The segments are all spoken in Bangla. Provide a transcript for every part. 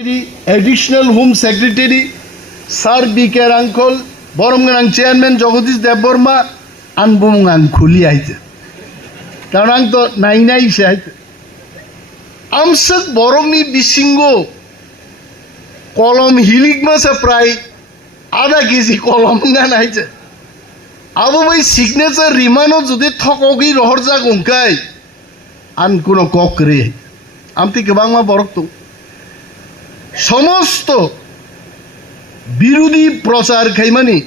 additional home secretary sir BK Ankhal बरमगां चेयरमैन जगदीश देवबर्मा आनबुमुं आं खुलि आइते कारण आं तो नायनायसो आइते आमसक बरमनि बिसिंगो कलम हिलिक मासे प्राय आधा केजी कलम गान आइते अब बै सिगनेचर रिमानो जुदि थकगि रहर जागंखाय आन कुनो ककरे आमति गोबांमा बरक दं समस्त बिरोधी प्रचार खाइमानि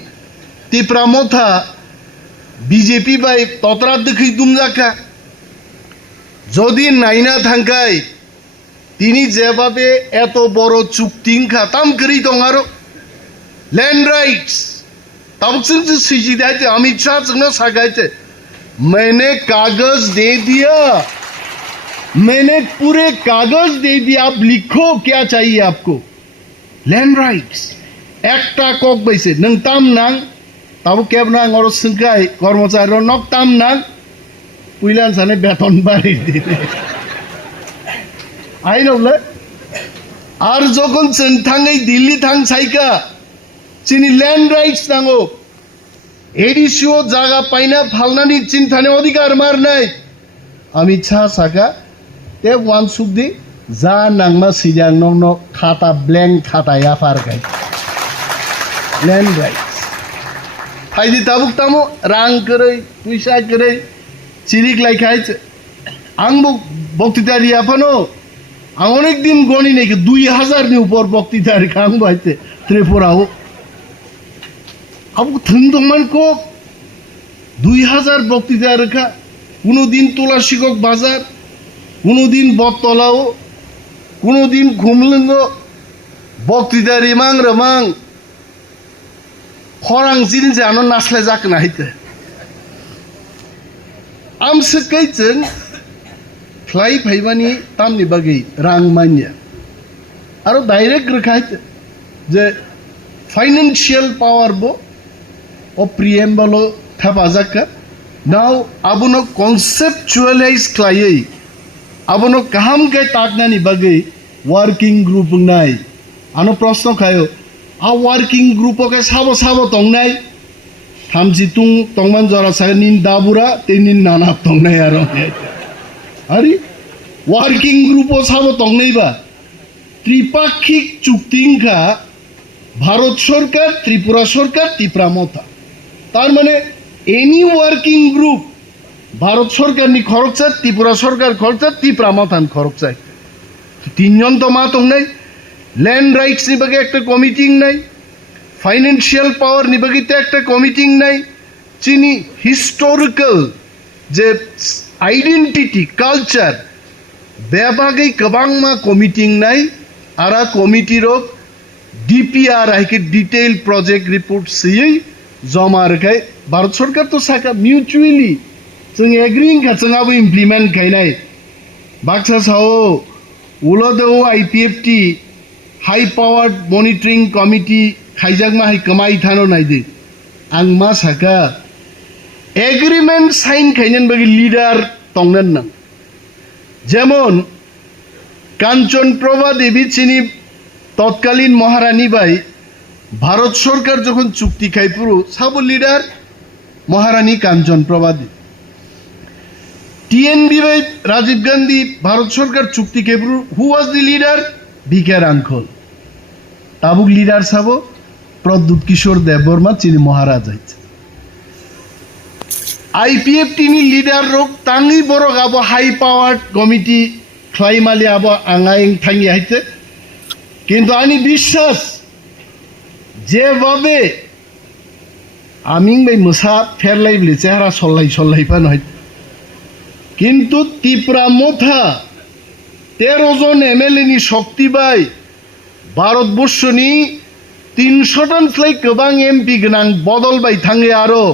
तिप्रामथा बीजेपी बाय ततरा देखै दुमजाखा যদি নাইনা থাঙ্কাই তিনি যেভাবে এত বড় চুক্তিংখা তাম করি দং আরো ল্যান্ড রাইটস তাবসিং যে সিজি দাইতে अमित शाह जोंनो सागाइते मैंने कागज दे दिया मैंने पूरे कागज दे दिया आप लिखो क्या चाहिए आपको लैंड राइट्स एकटा कक बैसे नों ताम नां ताबो केब नां और संखाय कर्मचारी नक ताम नां पुइलान साने बेतन बाड़ी दिने आइनले आर जखन जों थाङै दिल्ली थां साइका चिनि लैंड राइट्स नांगो एडिसिओ जागा पाइना फालनानि चिन थाने अधिकार मारनाय अमित शाह साका ते वान सुखदि जा नांमा सिजां न खाता ब्लैंक खाता या फारगाय लैंड राइट्स फाइदि ताबुक तामो रां करै पैसा करै चिरिक लाइखायছে आंबो बक्तृता रियाफानो आं अनेक दिन गणि नाকি 2000 नि ऊपर बक्तृता रिखा आंबो आइते त्रिपुराओ अब थंदमान को 2000 बक्तृता रिखा कोनो दिन तुलासिকক बाजार कोनो दिन बतलाओ कोनो दिन घुमलंगो बक्तृता रिमां रमां खरां जिन जानो नासले जाकना हाइते आमसकैजों फ्लाइ फाइबानि तामनि बागै रां मानिया आरो डाइरेक्ट रोखायते जे फाइनेंशियल पावर बो ओ प्रिएम्बलो थाबाजाका नाउ आबुनो कन्सेप्चुअलाइज खायै आबुनो काहाम कै ताकनानि बागै वर्किंग ग्रुप नाय आनो प्रश्न खायो आ वर्किंग ग्रुप के साबो साबो तंगनाय थामजि तुं तंगमान जरा सानिन दाबुरा तेनिन नाना तंगनाय आरो अरे वर्किंग ग्रुप साबो तंगनायबा त्रिपाक्षिक चुक्तिंखा भारत सरकार त्रिपुरा सरकार त्रिप्रामथा तार माने एनी वर्किंग ग्रुप भारत सरकार नि खरचा त्रिपुरा सरकार खरचा त्रिप्रामथान खरचा तीनजन तो मा तंगनाय लैंड राइट्स नि बागे एकटा कमिटी नाय फाइनेंशियल पावर नि बागे ते एकटा कमिटी नाय चिनी हिस्टोरिकल जे आइडेंटिटी कल्चर बेबागे गोबांमा कमिटी नाय आरा कमिटी रो डीपीआर आइके डिटेल प्रोजेक्ट रिपोर्ट सयै जमा रखाय भारत सरकार तो साका म्यूचुअली जों एग्रीइं का जोंआबो इमप्लिमेंट खायनाय बाक्सा साओ उलदो IPFT high powered monitoring committee खाइजाक माहाय कमाई थानो नायदे आं मा साका एग्रीमेंट साइन खायनान बागै लीडर तंगनान नां जेमन कांचन प्रभा देवी चिनी तत्कालीन महारानी बाई भारत सरकार जखन चुक्ति खाइपुरु साबो लीडर महारानी कांचन प्रभा देवी टीएनबी बाई राजीव गांधी भारत सरकार चुक्ति खाइपुरु who was the leader BK Ankhal ताबुक लीडर साबो प्रद्युत किशोर देवबर्मा चिनी महाराज आइছে आईपीएफटी नि लीडर रोक तांगि बरक आबो हाई पावर्ड कमिटी ख्लाइमालि आबो आंगाइं थांगि आइছে किन्तु आंनि विश्वास जेभाबे आमिं बै मोसा फेरलाइब्ले चेहरा सल्लाय सल्लायफा नय किन्तु त्रिपुरामथा 13 जन एमएलए नि शक्ति बाय भारतबर्षनि 300 टन फ्लाइ गोबां एमपी गोनां बदलबाय थाङो आरो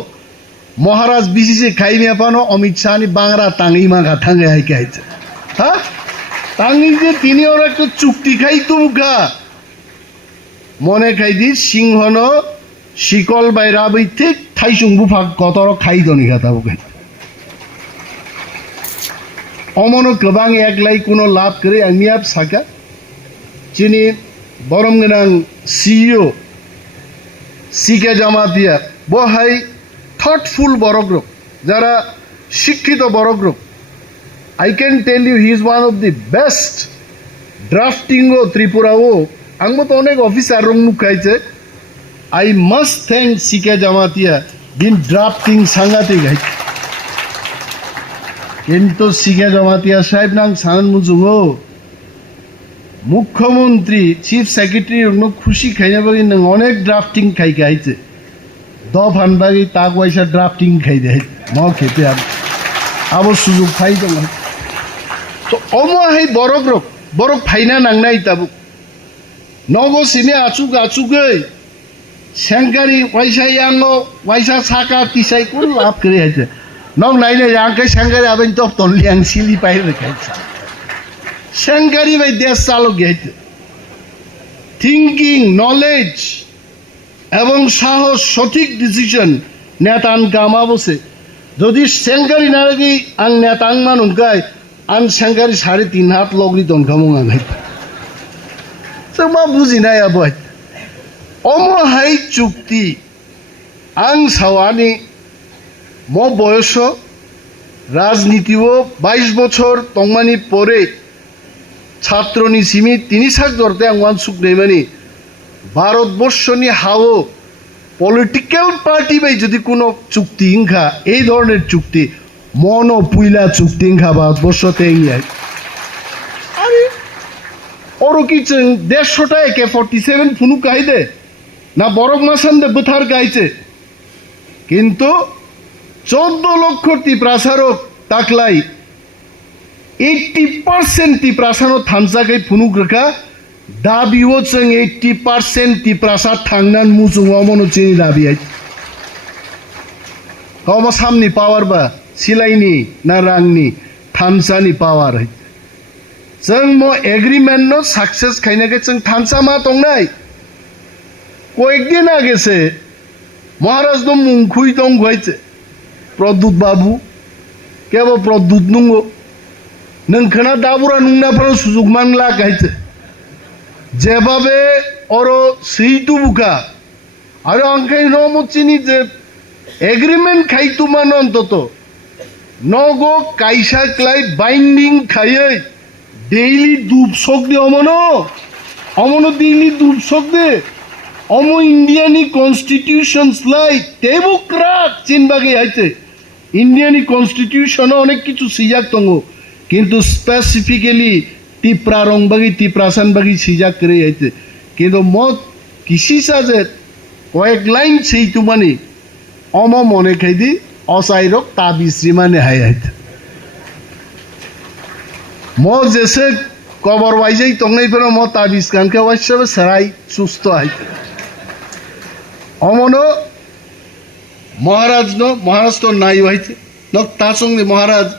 महाराज बीसीसी खाइमेफानो अमित शाह नि बांग्रा ताङै माखा थाङो हाइके आइছে हा ताङै जे तिनि और एकटा चुक्ति खाइ तुमखा मने खाइदि सिंहनो शिकल बायराबै ठीक थाइसुं बुफा कतर खाइ दनि खाताबो खाइ अमनो गोबां एकलाय कोनो लाभ करे आंनि आप साका चिनि বরম গনাং সিইও সিকে জামাতিয়া বহাই থটফুল বড়গ্রুপ যারা শিক্ষিত বড়গ্রুপ I can tell you he is one of the best drafting o Tripura o angmo to onek officer rong nukaise I must thank Sike Jamatia bin drafting sangati gai কিন্তু Sike Jamatia sahib nang sanan mujungo মুখ্যমন্ত্রী চিফ সেক্রেটারি অন্য খুশি খাইনা বাকি নং অনেক ড্রাফটিং খাই খাইছে দফান বাকি তা পয়সা ড্রাফটিং খাই দেয় ম খেতে আবার সুযোগ খাই তো তো অমহাই বরক ফাইনা নাংনাই তাবু নগো সিনে আচুগৈ সেংকারি পয়সা ইয়াঙ্গো পয়সা সাকা তিসাই কোন লাভ করে আছে নং নাইলে ইয়াংকে সেংকারি আবেন তো তনলিয়াং সিলি পাইরে খাইছে সেংকারি বাই দেশ চালক গেছে থিঙ্কিং নলেজ এবং সাহস সঠিক ডিসিশন নেতান কামা বসে যদি সেংকারি না রাখি আং নেতাং মানুন গায় আন সেংকারি 3.5 হাত লগরি দনখামুং আঙাই মা বুঝি নাই আবাই অমহাই চুক্তি আং সাওয়ানি ম বয়স রাজনীতিও 22 বছর তংমানি পরে ছাত্রনি সিমি তিনি সাক ধরতে আংওয়ান সুখ নেই মানে ভারতবর্ষনি হাও পলিটিক্যাল পার্টি বাই যদি কোনো চুক্তি ইংখা এই ধরনের চুক্তি মন পুইলা চুক্তি ইংখা ভারতবর্ষতে ইংয়াই আরে ওরও কি 150টা AK-47 ফুনু কাইদে না বরক মাসান দে বুথার গাইছে কিন্তু 14 লক্ষ টিপ্রাসারক তাকলাই 80% টিপ্রাসানো থানসাকে ফুনুক রেখা দাবিও जों 80% টিপ্রাসা থাংনান মুজুং অমনো চিনি দাবি আই কম সামনি পাওয়ার বা সিলাইনি না রাংনি থানসানি পাওয়ার আই जों मो एग्रीमेंट नो सक्सेस खाइनाके जों थानसा मा दंनाय कয়েকদিন আগেছে মহারাজ নো মুংখুই দং হইছে প্রদ্যুৎ বাবু কেব প্রদ্যুৎ নুঙ্গো নংখনা দাবুরা নুংনাফানো সুযোগ মানলা গাইছে যেভাবে ওরো সেইটু বুকা আর অঙ্কাই নমচিনি যে এগ্রিমেন্ট খাইতু মান অন্তত নগো কাইসা ক্লাই বাইন্ডিং খাইয়ে ডেইলি দুপ শোক দে অমনো ডেইলি দুপ শোক দে অমো ইন্ডিয়ানি কনস্টিটিউশনস লাই ডেমোক্রাট চিনবাগে আইছে ইন্ডিয়ানি কনস্টিটিউশন অনেক কিছু সিজাক তঙ্গ কিন্তু স্পেসিফিক্যালি টিপ্রা রংবাগি টিপ্রাসান বাগি সিজাক করে আইছে কিন্তু মত কিসি সাজে কয়েক লাইন সেইটু মানে অম মনে খাইদি অসাইরক তাবিশ্রী মানে হাই আইতে ম যেসে কবর ওয়াইজাই তংনাই পের ম তাবিজ কানকে ওয়াইসাবে সারাই সুস্থ আইতে অমনো মহারাজ তো নাই হইছে নক তা সঙ্গে মহারাজ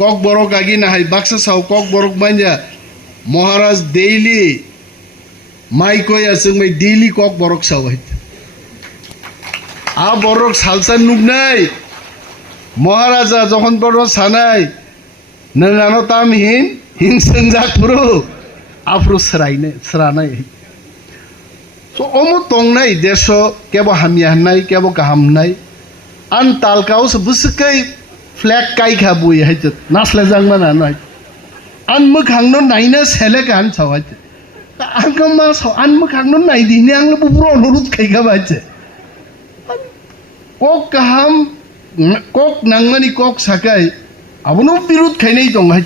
কক বরক আগি না হাই বাক্সা সাও কক বরক মাইয়া মহারাজ ডেইলি মাই কই আছে my daily cock Borok Sao হইতে আ বরক সালসান নুক নাই মহারাজা যখন বড় সানাই নানো তাম হিন সঞ্জা পুরো আফরো সরানাই so omo tongnai deso kebo hamiahnai kebo kahamnai an talkau sebusekai flag kai khabui haitet nasle jangmana noi an mokhangno naina sele kan sawait angkama an mokhangno nai dini anglo buburo onurut kai khabache kok kaham kok nangmani kok sakai abono birut khainai tonghai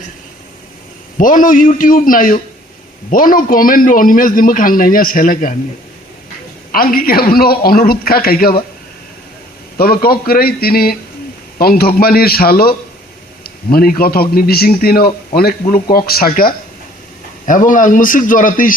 bono youtube nayo bono comment onimes di mokhang naina sele kan আঙ্গি কেমন অনুরোধ খা খাইকাবা তবে কক করেই তিনি টংথকমানির সালো মানে কথকনি বিসিং তিনো অনেকগুলো কক সাকা এবং আংমুসিক জরাতেই